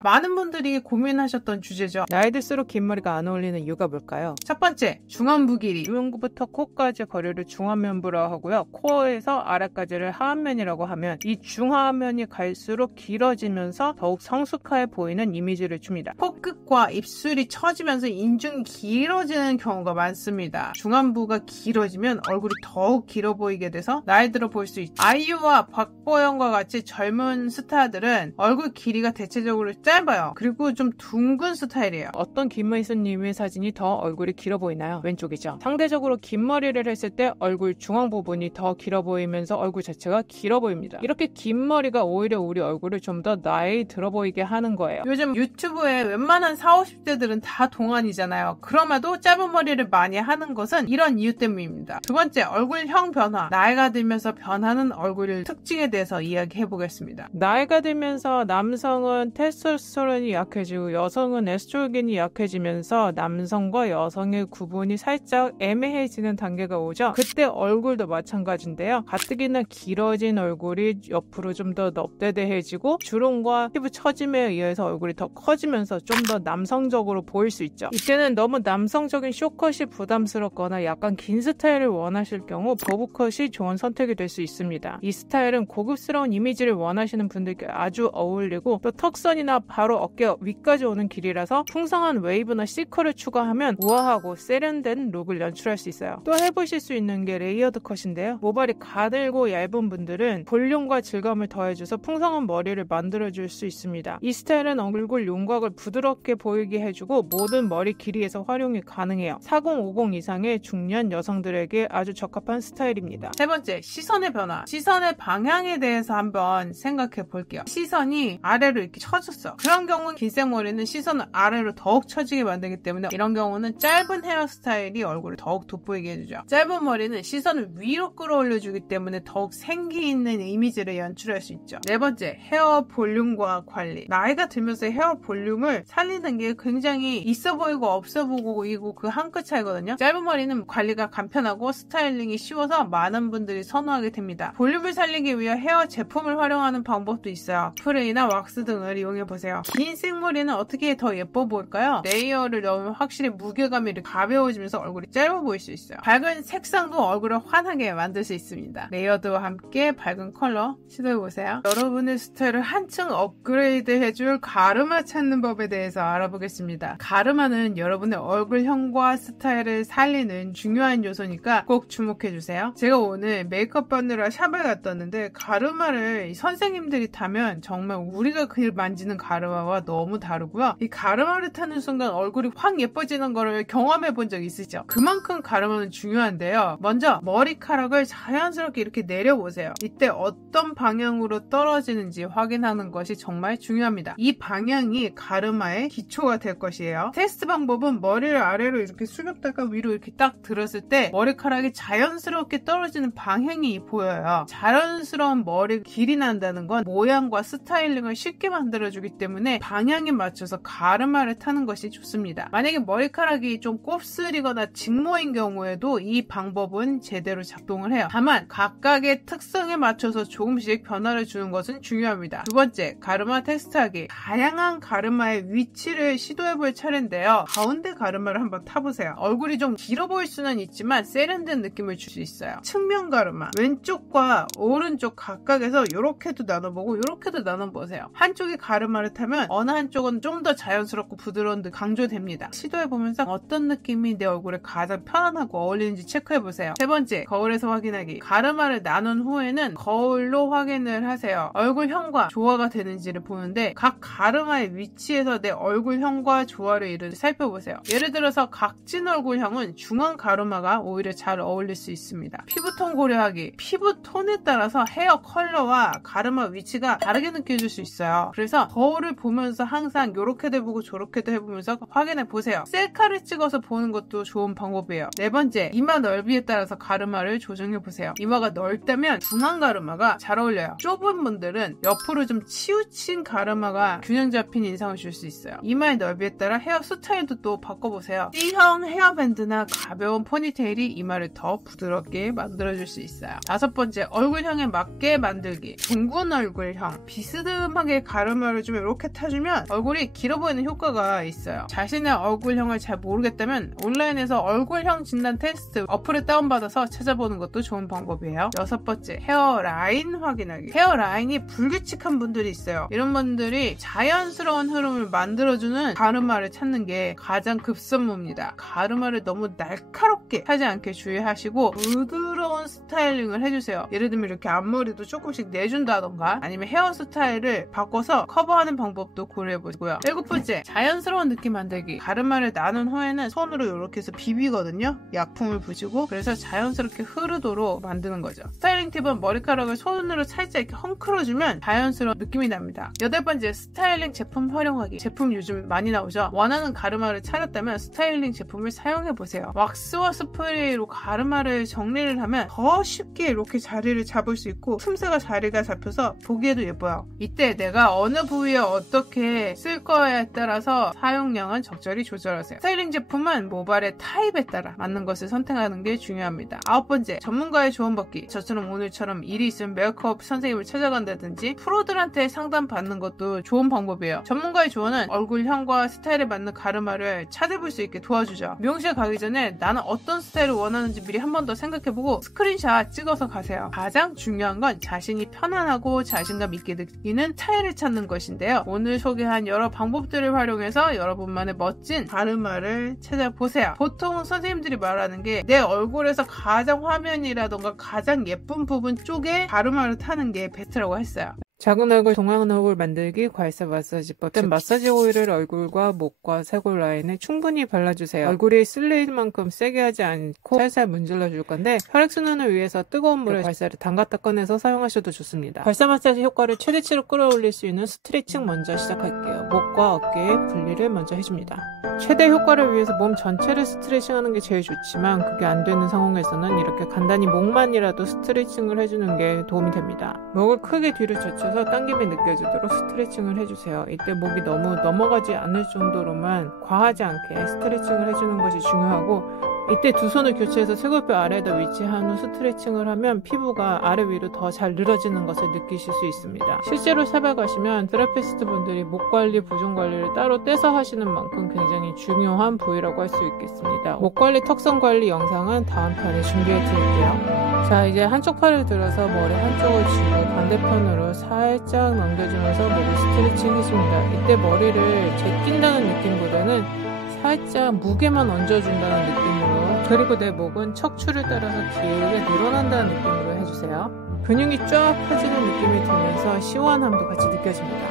많은 분들이 고민하셨던 주제죠. 나이 들수록 긴 머리가 안 어울리는 이유가 뭘까요? 첫 번째, 중안부 길이. 중안부부터 코까지 거리를 중안면부라고 하고요. 코에서 아래까지를 하안면이라고 하면 이 중하안면이 갈수록 길어지면서 더욱 성숙해 보이는 이미지를 줍니다. 코끝과 입술이 처지면서 인중이 길어지는 경우가 많습니다. 중안부가 길어지면 얼굴이 더욱 길어 보이게 돼서 나이 들어 보일 수 있죠. 아이유와 박보영과 같이 젊은 스타들은 얼굴 길이가 대체적으로 짧아요. 그리고 좀 둥근 스타일이에요. 어떤 김의수님의 사진이 더 얼굴이 길어 보이나요? 왼쪽이죠. 상대적으로 긴 머리를 했을 때 얼굴 중앙 부분이 더 길어 보이면서 얼굴 자체가 길어 보입니다. 이렇게 긴 머리가 오히려 우리 얼굴을 좀 더 나이 들어 보이게 하는 거예요. 요즘 유튜브에 웬만한 40, 50대들은 다 동안이잖아요. 그럼에도 짧은 머리를 많이 하는 것은 이런 이유 때문입니다. 두 번째, 얼굴형 변화. 나이가 들면서 변하는 얼굴 특징에 대해서 이야기해 보겠습니다. 나이가 들면서 남성은 테스토스테론이 약해지고 여성은 에스트로겐이 약해지면서 남성과 여성의 구분이 살짝 애매해지는 단계가 오죠. 그때 얼굴도 마찬가지인데요. 가뜩이나 길어진 얼굴이 옆으로 좀 더 넙대대해지고 주름과 피부 처짐에 의해서 얼굴이 더 커지면서 좀 더 남성적으로 보일 수 있죠. 이때는 너무 남성적인 숏컷이 부담스럽거나 약간 긴 스타일을 원하실 경우 버브컷이 좋은 선택이 될 수 있습니다. 이 스타일은 고급스러운 이미지를 원하시는 분들께 아주 어울리고 또 턱선이나 바로 어깨 위까지 오는 길이라서 풍성한 웨이브나 C컬을 추가하면 우아하고 세련된 룩을 연출할 수 있어요. 또 해보실 수 있는 게 레이어드 컷인데요. 모발이 가늘고 얇은 분들은 볼륨과 질감을 더해줘서 풍성한 머리를 만들어줄 수 있습니다. 이 스타일은 얼굴 윤곽을 부드럽게 보이게 해주고 모든 머리 길이에서 활용이 가능해요. 40, 50 이상의 중년 여성들에게 아주 적합한 스타일입니다. 세 번째, 시선의 변화. 시선의 방향에 대해서 한번 생각해 볼게요. 시선이 아래로 이렇게 처졌어. 그런 경우는 긴 생머리는 시선을 아래로 더욱 처지게 만들기 때문에 이런 경우는 짧은 헤어스타일이 얼굴을 더욱 돋보이게 해주죠. 짧은 머리는 시선을 위로 끌어올려주기 때문에 더욱 생기 있는 이미지를 연출할 수 있죠. 네 번째, 헤어 볼륨과 관리. 나이가 들면서 헤어 볼륨을 살리는 게 굉장히 있어 보이고 없어 보이고 그 한 끗 차이거든요. 짧은 머리는 관리가 간편하고 스타일링이 쉬워서 많은 분들이 선호하게 됩니다. 볼륨을 살리기 위해 헤어 제품을 활용하는 방법도 있어요. 스프레이나 왁스 등을 이용해보세요. 긴 생머리는 어떻게 더 예뻐 보일까요? 레이어를 넣으면 확실히 무게감이 가벼워지면서 얼굴이 짧아 보일 수 있어요. 밝은 색상도 얼굴을 환하게 만들 수 있습니다. 레이어드와 함께 밝은 컬러 시도해보세요. 여러분의 스타일을 한층 업그레이드 해줄 가르마 찾는 법에 대해서 알아보겠습니다. 가르마는 여러분의 얼굴형과 스타일을 살리는 중요한 요소니까 꼭 주목해주세요. 제가 오늘 메이크업 받느라 샵을 갔다 왔는데 가르마를 선생님들이 타면 정말 우리가 그 만지는 가르마와 너무 다르고요. 이 가르마를 타는 순간 얼굴이 확 예뻐지는 거를 경험해 본 적 있으시죠? 그만큼 가르마는 중요한데요. 먼저 머리카락을 자연스럽게 이렇게 내려보세요. 이때 어떤 방향으로 떨어지는지 확인하는 것이 정말 중요합니다. 이 방향이 가르마의 기초가 될 것이에요. 테스트 방법은 머리를 아래로 이렇게 숙였다가 위로 이렇게 딱 들었을 때 머리카락이 자연스럽게 떨어지는 방향이 보여요. 자연스러운 머리 길이 난다는 건 모양과 스타일링을 쉽게 만들어주기 때문에 방향에 맞춰서 가르마를 타는 것이 좋습니다. 만약에 머리카락이 좀 곱슬이거나 직모인 경우에도 이 방법은 제대로 작동을 해요. 다만 각각의 특성에 맞춰서 조금씩 변화를 주는 것은 중요합니다. 두 번째, 가르마 테스트하기. 다양한 가르마의 위치를 시도해볼 차례인데요. 가운데 가르마를 한번 타보세요. 얼굴이 좀 길어 보일 수는 있지만 세련된 느낌을 줄 수 있어요. 측면 가르마. 왼쪽과 오른쪽 각각에서 이렇게도 나눠보고 이렇게도 나눠보세요. 한쪽이 가르마를 타면 어느 한쪽은 좀 더 자연스럽고 부드러운 듯 강조됩니다. 시도해보면서 어떤 느낌이 내 얼굴에 가장 편안하고 어울리는지 체크해보세요. 세 번째, 거울에서 확인하기. 가르마를 나눈 후에는 거울로 확인을 하세요. 얼굴형과 조화가 되는지를 보는데 각 가르마의 위치에서 내 얼굴형과 조화를 이루는지 살펴보세요. 예를 들어서 각진 얼굴형은 중앙 가르마가 오히려 잘 어울릴 수 있습니다. 피부톤 고려하기. 피부톤에 따라서 헤어 컬러와 가르마 위치가 다르게 느껴질 수 있어요. 그래서 거울을 보면서 항상 요렇게도 해보고 저렇게도 해보면서 확인해보세요. 셀카를 찍어서 보는 것도 좋은 방법이에요. 네 번째, 이마 넓이에 따라서 가르마를 조정해보세요. 이마가 넓다면 중앙 가르마가 잘 어울려요. 좁은 분들은 옆으로 좀 치우친 가르마가 균형 잡힌 인상을 줄 수 있어요. 이마의 넓이에 따라 헤어 스타일도 또 바꿔보세요. C형 헤어밴드나 가벼운 포니테일이 이마를 더 부드럽게 만들어줄 수 있어요. 다섯 번째, 얼굴형에 맞게 만들기. 둥근 얼굴형. 비스듬하게 가르마를 좀 이렇게 타주면 얼굴이 길어 보이는 효과가 있어요. 자신의 얼굴형을 잘 모르겠다면 온라인에서 얼굴형 진단 테스트 어플을 다운받아서 찾아보는 것도 좋은 방법이에요. 6번째, 헤어라인 확인하기. 헤어라인이 불규칙한 분들이 있어요. 이런 분들이 자연스러운 흐름을 만들어주는 가르마를 찾는 게 가장 급선무입니다. 가르마를 너무 날카롭게 하지 않게 주의하시고 부드러운 스타일링을 해주세요. 예를 들면 이렇게 앞머리도 조금씩 내준다던가 아니면 헤어스타일을 바꿔서 커버하는 방법도 고려해보시고요. 7번째, 자연스러운 느낌 만들기. 가르마를 나눈 후에는 손으로 이렇게 해서 비비거든요. 약품을 부시고 그래서 자연스럽게 흐르도록 만드는 거죠. 스타일링 팁은 머리카락을 손으로 살짝 이렇게 헝클어주면 자연스러운 느낌이 납니다. 8번째, 스타일링 제품 활용하기. 제품 요즘 많이 나오죠. 원하는 가르마를 찾았다면 스타일링 제품을 사용해보세요. 왁스와 스프레이로 가르마를 정리를 하면 더 쉽게 이렇게 자리를 잡을 수 있고 틈새가 자리가 잡혀서 보기에도 예뻐요. 이때 내가 어느 부위에 어떻게 쓸 거에 따라서 사용량은 적절히 조절하세요. 스타일링 제품은 모발의 타입에 따라 맞는 것을 선택하는 게 중요합니다. 9번째, 전문가의 조언 받기. 저처럼 오늘처럼 일이 있으면 메이크업 선생님을 찾아간다든지 프로들한테 상담 받는 것도 좋은 방법이에요. 전문가의 조언은 얼굴형과 스타일에 맞는 가르마를 찾아볼 수 있게 도와주죠. 미용실 가기 전에 나는 어떤 스타일을 원하는지 미리 한 번 더 생각해보고 스크린샷 찍어서 가세요. 가장 중요한 건 자신이 편안하고 자신감 있게 느끼는 스타일을 찾는 것인데요. 오늘 소개한 여러 방법들을 활용해서 여러분만의 멋진 가르마를 찾아보세요. 보통 선생님들이 말하는 게 내 얼굴에서 가장 화면이라던가 가장 예쁜 부분 쪽에 가르마를 타는 게 베스트라고 했어요. 작은 얼굴, 동안한 얼굴 만들기 괄사 마사지법. 일단 마사지 오일을 얼굴과 목과 쇄골 라인에 충분히 발라주세요. 얼굴이 쓸릴 만큼 세게 하지 않고 살살 문질러 줄 건데 혈액순환을 위해서 뜨거운 물에 괄사를 담갔다 꺼내서 사용하셔도 좋습니다. 괄사 마사지 효과를 최대치로 끌어올릴 수 있는 스트레칭 먼저 시작할게요. 목과 어깨의 분리를 먼저 해줍니다. 최대 효과를 위해서 몸 전체를 스트레칭하는 게 제일 좋지만 그게 안 되는 상황에서는 이렇게 간단히 목만이라도 스트레칭을 해주는 게 도움이 됩니다. 목을 크게 뒤로 젖혀서 당김이 느껴지도록 스트레칭을 해주세요. 이때 목이 너무 넘어가지 않을 정도로만 과하지 않게 스트레칭을 해주는 것이 중요하고 이때 두 손을 교체해서 쇄골뼈 아래에다 위치한 후 스트레칭을 하면 피부가 아래 위로 더 잘 늘어지는 것을 느끼실 수 있습니다. 실제로 샵에 가시면 테라피스트 분들이 목 관리, 보존 관리를 따로 떼서 하시는 만큼 굉장히 중요한 부위라고 할 수 있겠습니다. 목 관리, 턱선 관리 영상은 다음 편에 준비해 드릴게요. 자, 이제 한쪽 팔을 들어서 머리 한쪽을 쥐고 반대편으로 살짝 넘겨주면서 목을 스트레칭 해줍니다. 이때 머리를 제낀다는 느낌보다는 살짝 무게만 얹어준다는 느낌으로, 그리고 내 목은 척추를 따라서 길게 늘어난다는 느낌으로 해주세요. 근육이 쫙 펴지는 느낌이 들면서 시원함도 같이 느껴집니다.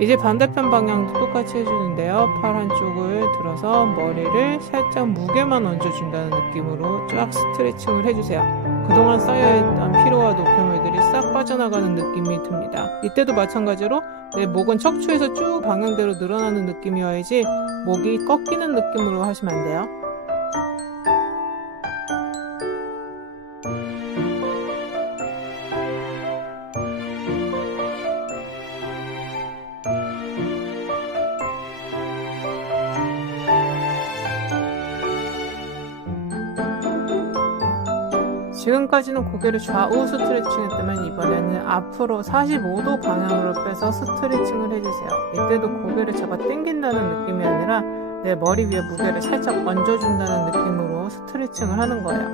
이제 반대편 방향도 똑같이 해주는데요. 팔 한쪽을 들어서 머리를 살짝 무게만 얹어준다는 느낌으로 쫙 스트레칭을 해주세요. 그동안 쌓여있던 피로와 노폐물들이 싹 빠져나가는 느낌이 듭니다. 이때도 마찬가지로 내 목은 척추에서 쭉 방향대로 늘어나는 느낌이어야지 목이 꺾이는 느낌으로 하시면 안 돼요. 지금까지는 고개를 좌우 스트레칭 했다면 이번에는 앞으로 45도 방향으로 빼서 스트레칭을 해주세요. 이때도 고개를 잡아 당긴다는 느낌이 아니라 내 머리 위에 무게를 살짝 얹어준다는 느낌으로 스트레칭을 하는 거예요.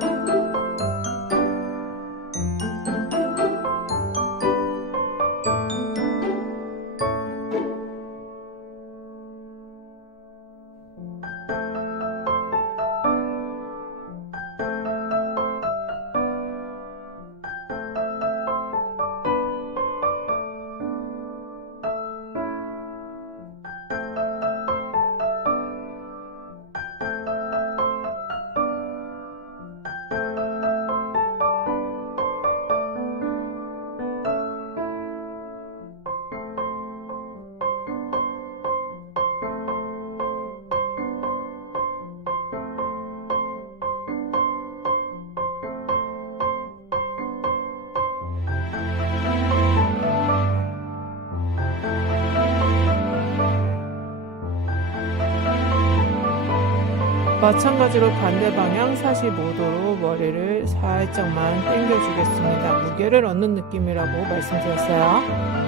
마찬가지로 반대 방향 45도로 머리를 살짝만 당겨주겠습니다. 무게를 얻는 느낌이라고 말씀드렸어요.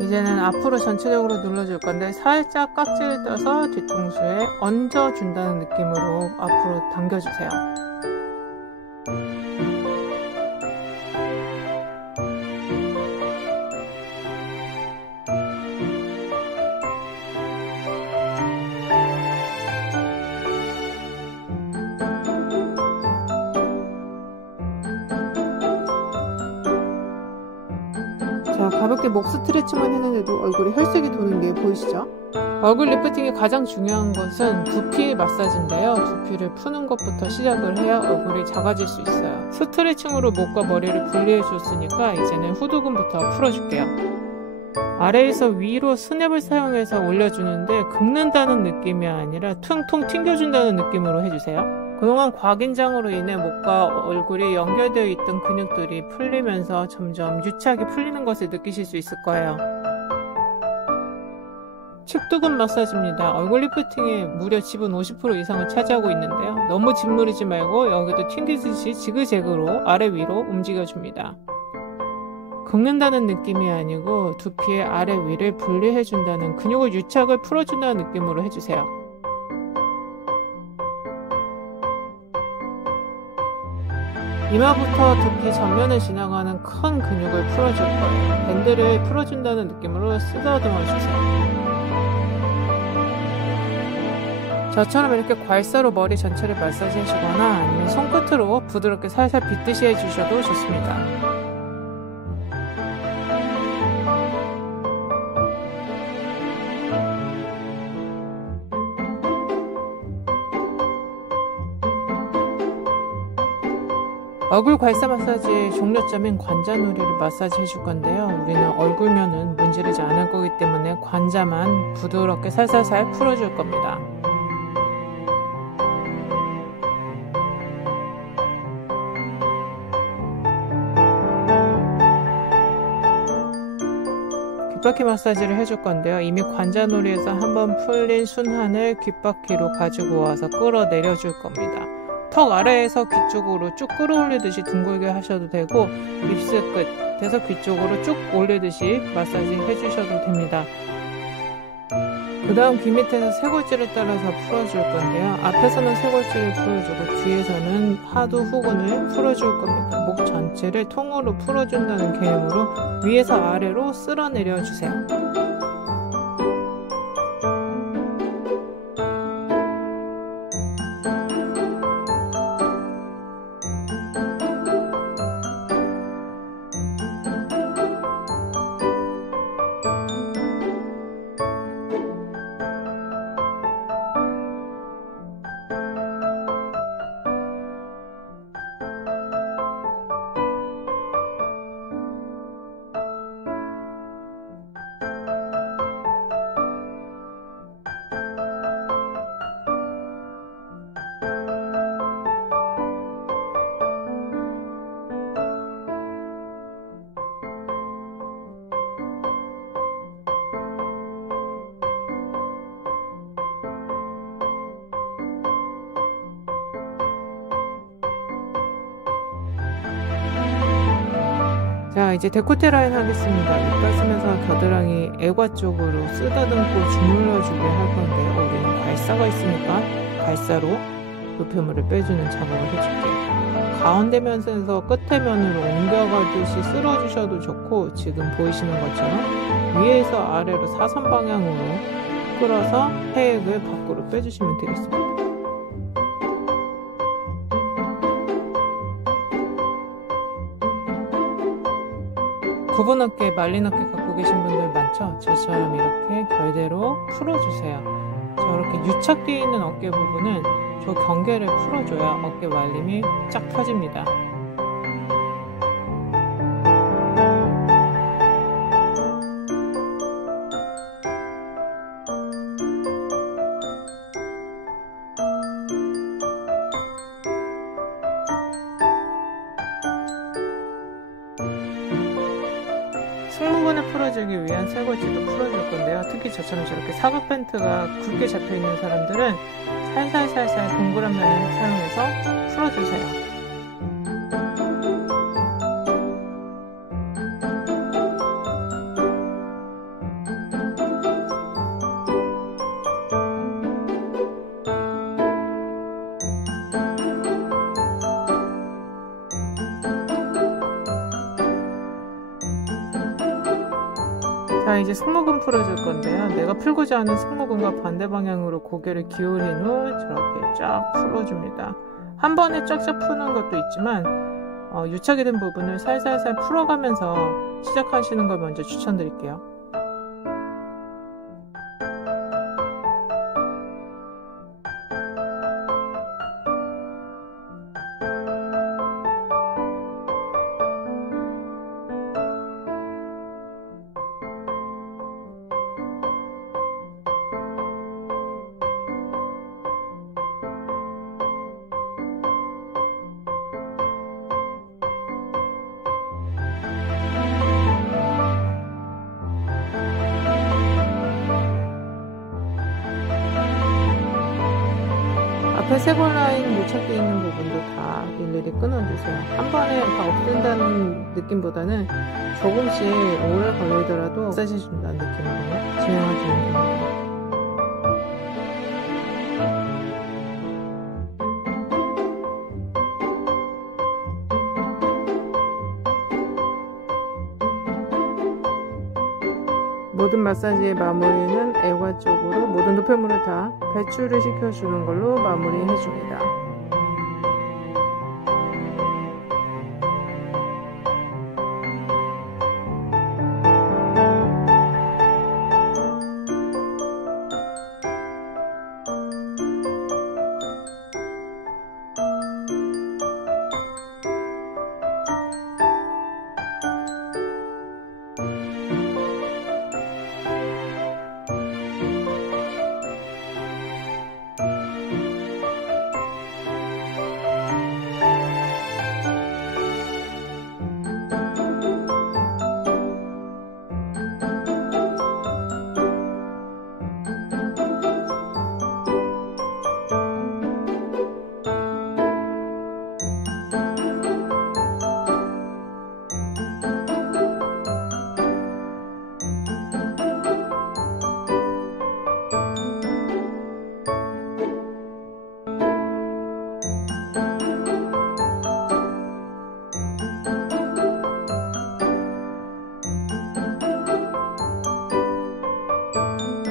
이제는 앞으로 전체적으로 눌러줄 건데 살짝 깍지를 떠서 뒤통수에 얹어준다는 느낌으로 앞으로 당겨주세요. 자, 가볍게 목 스트레칭만 했는데도 얼굴에 혈색이 도는 게 보이시죠? 얼굴 리프팅의 가장 중요한 것은 두피 마사지인데요. 두피를 푸는 것부터 시작을 해야 얼굴이 작아질 수 있어요. 스트레칭으로 목과 머리를 분리해 줬으니까 이제는 후두근부터 풀어줄게요. 아래에서 위로 스냅을 사용해서 올려주는데 긁는다는 느낌이 아니라 퉁퉁 튕겨준다는 느낌으로 해주세요. 그동안 과긴장으로 인해 목과 얼굴이 연결되어 있던 근육들이 풀리면서 점점 유착이 풀리는 것을 느끼실 수 있을 거예요. 측두근 마사지입니다. 얼굴 리프팅에 무려 지분 50% 이상을 차지하고 있는데요. 너무 짓무리지 말고 여기도 튕기듯이 지그재그로 아래 위로 움직여줍니다. 긁는다는 느낌이 아니고 두피의 아래 위를 분리해준다는 근육의 유착을 풀어준다는 느낌으로 해주세요. 이마부터 두피 전면을 지나가는 큰 근육을 풀어줄 거예요. 밴드를 풀어준다는 느낌으로 쓰다듬어주세요. 저처럼 이렇게 괄사로 머리 전체를 마사지 해주거나 아니면 손끝으로 부드럽게 살살 빗듯이 해주셔도 좋습니다. 얼굴 괄사 마사지의 종료점인 관자놀이를 마사지 해줄 건데요. 우리는 얼굴면은 문지르지 않을 거기 때문에 관자만 부드럽게 살살살 풀어줄 겁니다. 귓바퀴 마사지를 해줄 건데요. 이미 관자놀이에서 한번 풀린 순환을 귓바퀴로 가지고 와서 끌어내려 줄 겁니다. 턱 아래에서 귀 쪽으로 쭉 끌어올리듯이 둥글게 하셔도 되고 입술 끝에서 귀 쪽으로 쭉 올리듯이 마사지 해주셔도 됩니다. 그 다음 귀 밑에서 쇄골질을 따라서 풀어줄 건데요. 앞에서는 쇄골질을 풀어주고 뒤에서는 하두 후근을 풀어줄 겁니다. 목 전체를 통으로 풀어준다는 개념으로 위에서 아래로 쓸어내려 주세요. 자, 이제 데콜테 라인 하겠습니다. 입가슴에서 겨드랑이 애과 쪽으로 쓰다듬고 주물러주게 할 건데요. 우리는 괄사가 있으니까 괄사로 노폐물을 빼주는 작업을 해줄게요. 가운데 면에서 끝에 면으로 옮겨가듯이 쓸어주셔도 좋고 지금 보이시는 것처럼 위에서 아래로 사선 방향으로 끌어서 폐액을 밖으로 빼주시면 되겠습니다. 구분 어깨, 말린 어깨 갖고 갖고 계신 분들 많죠? 저처럼 이렇게 결대로 풀어주세요. 저렇게 유착되어 있는 어깨 부분은 저 경계를 풀어줘야 어깨 말림이 쫙 펴집니다. 승모근을 풀어주기 위한 쇄골질도 풀어줄 건데요. 특히 저처럼 저렇게 사각 벤트가 굵게 잡혀있는 사람들은 살살살살 동그란 면을 사용해서 풀어주세요. 자, 이제 승모근 풀어줄 건데요. 내가 풀고자 하는 승모근과 반대 방향으로 고개를 기울인 후 저렇게 쫙 풀어줍니다. 한 번에 쫙쫙 푸는 것도 있지만 유착이 된 부분을 살살살 풀어가면서 시작하시는 걸 먼저 추천드릴게요. 앞에 쇄골 라인 밀착되어 있는 부분도 다 일일이 끊어주세요. 한 번에 다 없앤다는 느낌보다는 조금씩 오래 걸리더라도 마사지 준다는 느낌으로 진행해주면 됩니다. 모든 마사지의 마무리는 애과 쪽으로 모든 노폐물을 다 배출을 시켜주는 걸로 마무리해줍니다.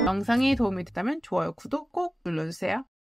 영상이 도움이 됐다면 좋아요, 구독 꼭 눌러주세요.